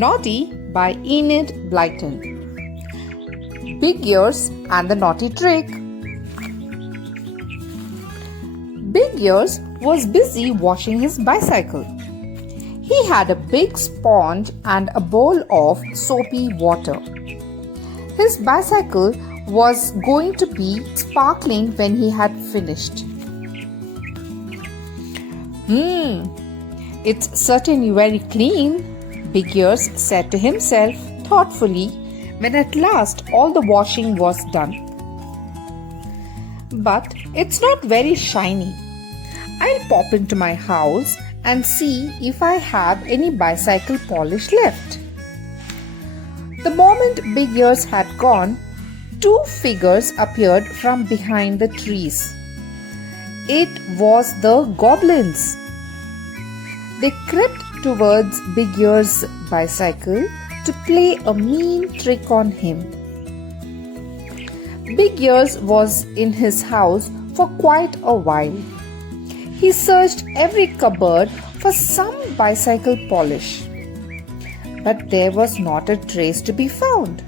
Noddy by Enid Blyton. Big Ears and the Naughty Trick. Big Ears was busy washing his bicycle. He had a big sponge and a bowl of soapy water. His bicycle was going to be sparkling when he had finished. It's certainly very clean, Big Ears said to himself thoughtfully when at last all the washing was done. But it's not very shiny. I'll pop into my house and see if I have any bicycle polish left. The moment Big Ears had gone, two figures appeared from behind the trees. It was the goblins. They crept towards Big Ears' bicycle to play a mean trick on him. Big Ears was in his house for quite a while. He searched every cupboard for some bicycle polish, but there was not a trace to be found.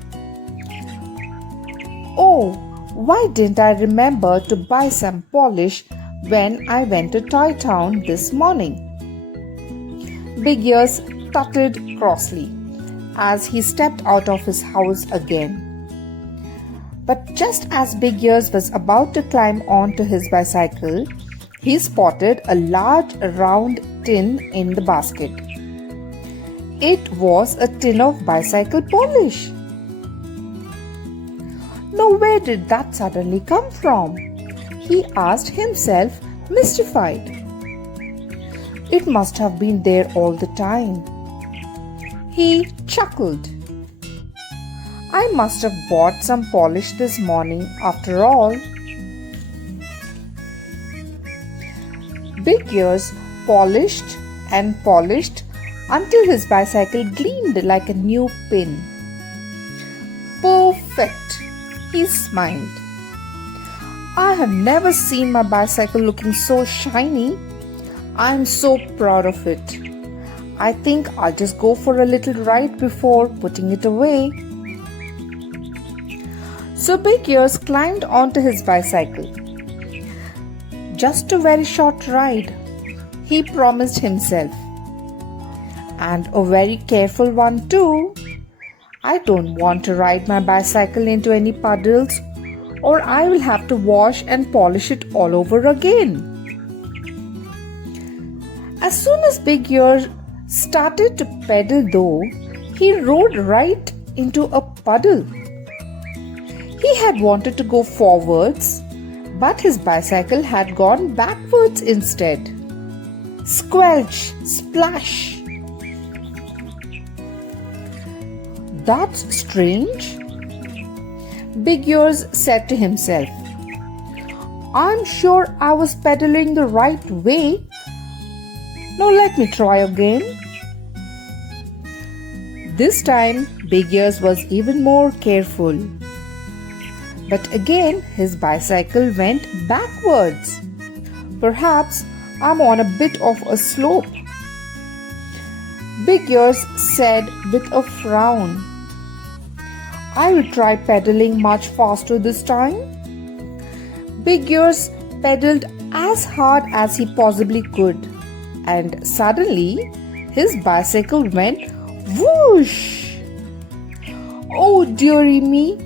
Oh, why didn't I remember to buy some polish when I went to Toy Town this morning? Big Ears tutted crossly as he stepped out of his house again. But just as Big Ears was about to climb onto his bicycle, he spotted a large round tin in the basket. It was a tin of bicycle polish. Now, where did that suddenly come from? He asked himself, mystified. It must have been there all the time. He chuckled. I must have bought some polish this morning after all. Big Ears polished and polished until his bicycle gleamed like a new pin. Perfect, he smiled. I have never seen my bicycle looking so shiny. I'm so proud of it. I think I'll just go for a little ride before putting it away. So Big Ears climbed onto his bicycle. Just a very short ride, he promised himself. And a very careful one too. I don't want to ride my bicycle into any puddles, or I will have to wash and polish it all over again. As soon as Big Ears started to pedal though, he rode right into a puddle. He had wanted to go forwards, but his bicycle had gone backwards instead. Squelch, splash. That's strange, Big Ears said to himself. I'm sure I was pedaling the right way. Now let me try again. This time, Big Ears was even more careful. But again, his bicycle went backwards. Perhaps I'm on a bit of a slope, Big Ears said with a frown. I will try pedaling much faster this time. Big Ears pedaled as hard as he possibly could. And suddenly, his bicycle went whoosh. Oh dearie me,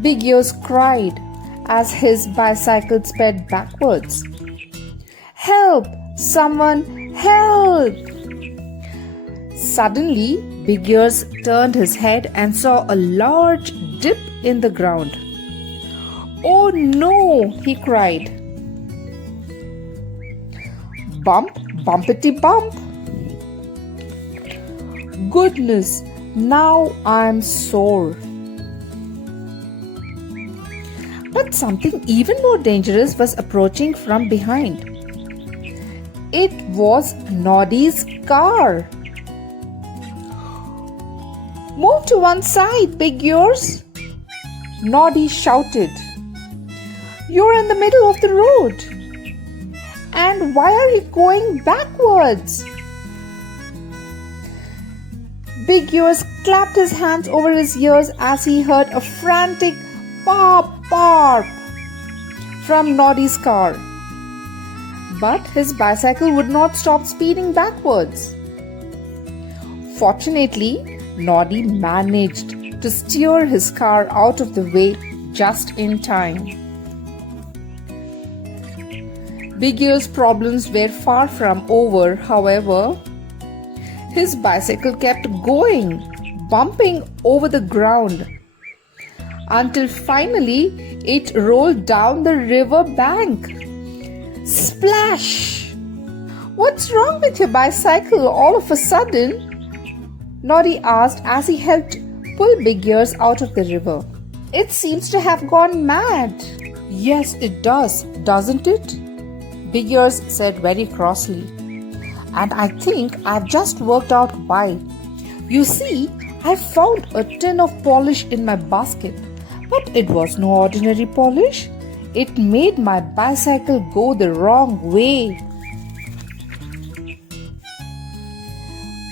Big Ears cried as his bicycle sped backwards. Help! Someone help! Suddenly, Big Ears turned his head and saw a large dip in the ground. Oh no, he cried. Bump, bumpety bump. Goodness, now I'm sore. But something even more dangerous was approaching from behind. It was Noddy's car. Move to one side, Big Ears, Noddy shouted. You're in the middle of the road. And why are you going backwards? Big Ears clapped his hands over his ears as he heard a frantic "Pop, pop" from Noddy's car. But his bicycle would not stop speeding backwards. Fortunately, Noddy managed to steer his car out of the way just in time. Big Ear's problems were far from over, however. His bicycle kept going, bumping over the ground, until finally it rolled down the river bank. Splash! "What's wrong with your bicycle all of a sudden?" Noddy asked as he helped pull Big Ears out of the river. "It seems to have gone mad." "Yes, it does, doesn't it?" Big Ears said very crossly. "And I think I've just worked out why. You see, I found a tin of polish in my basket, but it was no ordinary polish. It made my bicycle go the wrong way."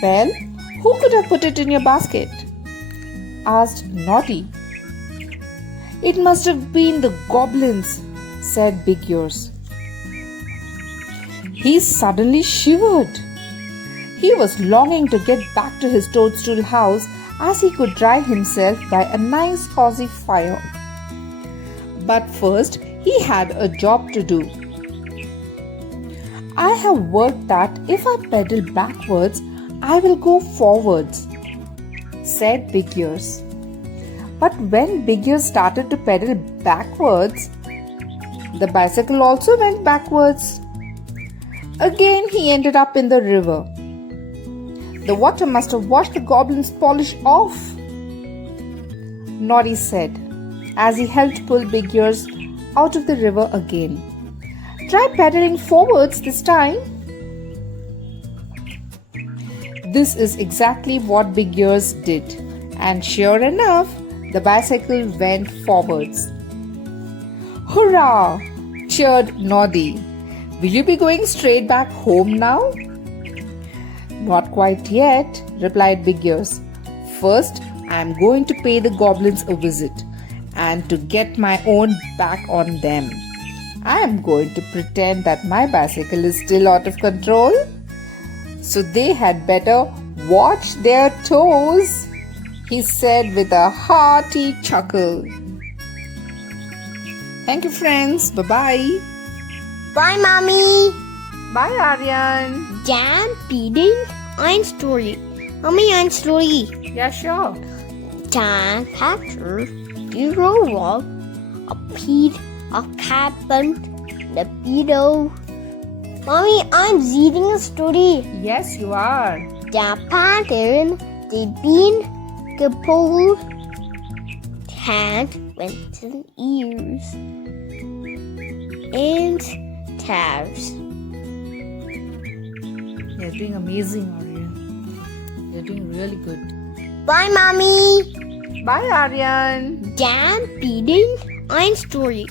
"Well, who could have put it in your basket?" asked Noddy. "It must have been the goblins," said Big Ears. He suddenly shivered. He was longing to get back to his toadstool house as he could dry himself by a nice cozy fire. But first, he had a job to do. "I have worked that if I pedal backwards, I will go forwards," said Big Ears. But when Big Ears started to pedal backwards, the bicycle also went backwards. Again, he ended up in the river. "The water must have washed the goblin's polish off," Noddy said, as he helped pull Big Ears out of the river again. "Try pedaling forwards this time." This is exactly what Big Ears did, and sure enough, the bicycle went forwards. "Hurrah!" cheered Noddy. "Will you be going straight back home now?" "Not quite yet," replied Big Ears. "First, I am going to pay the goblins a visit, and to get my own back on them. I am going to pretend that my bicycle is still out of control. So they had better watch their toes," he said with a hearty chuckle. Thank you, friends. Bye-bye. Bye, Mommy. Bye, Aryan. Jam, Peeding, ein Story. Mommy, ein Story. Yeah, sure. Jam, Catcher, the Rover, a Pete, a Captain, the Pedo. Mommy, I'm reading a story. Yes, you are. The pattern, the bean, the pole, had went in ears, and tails. You're doing amazing, Aryan. You're doing really good. Bye, Mommy. Bye, Aryan. Jam, Peeding, ein Story.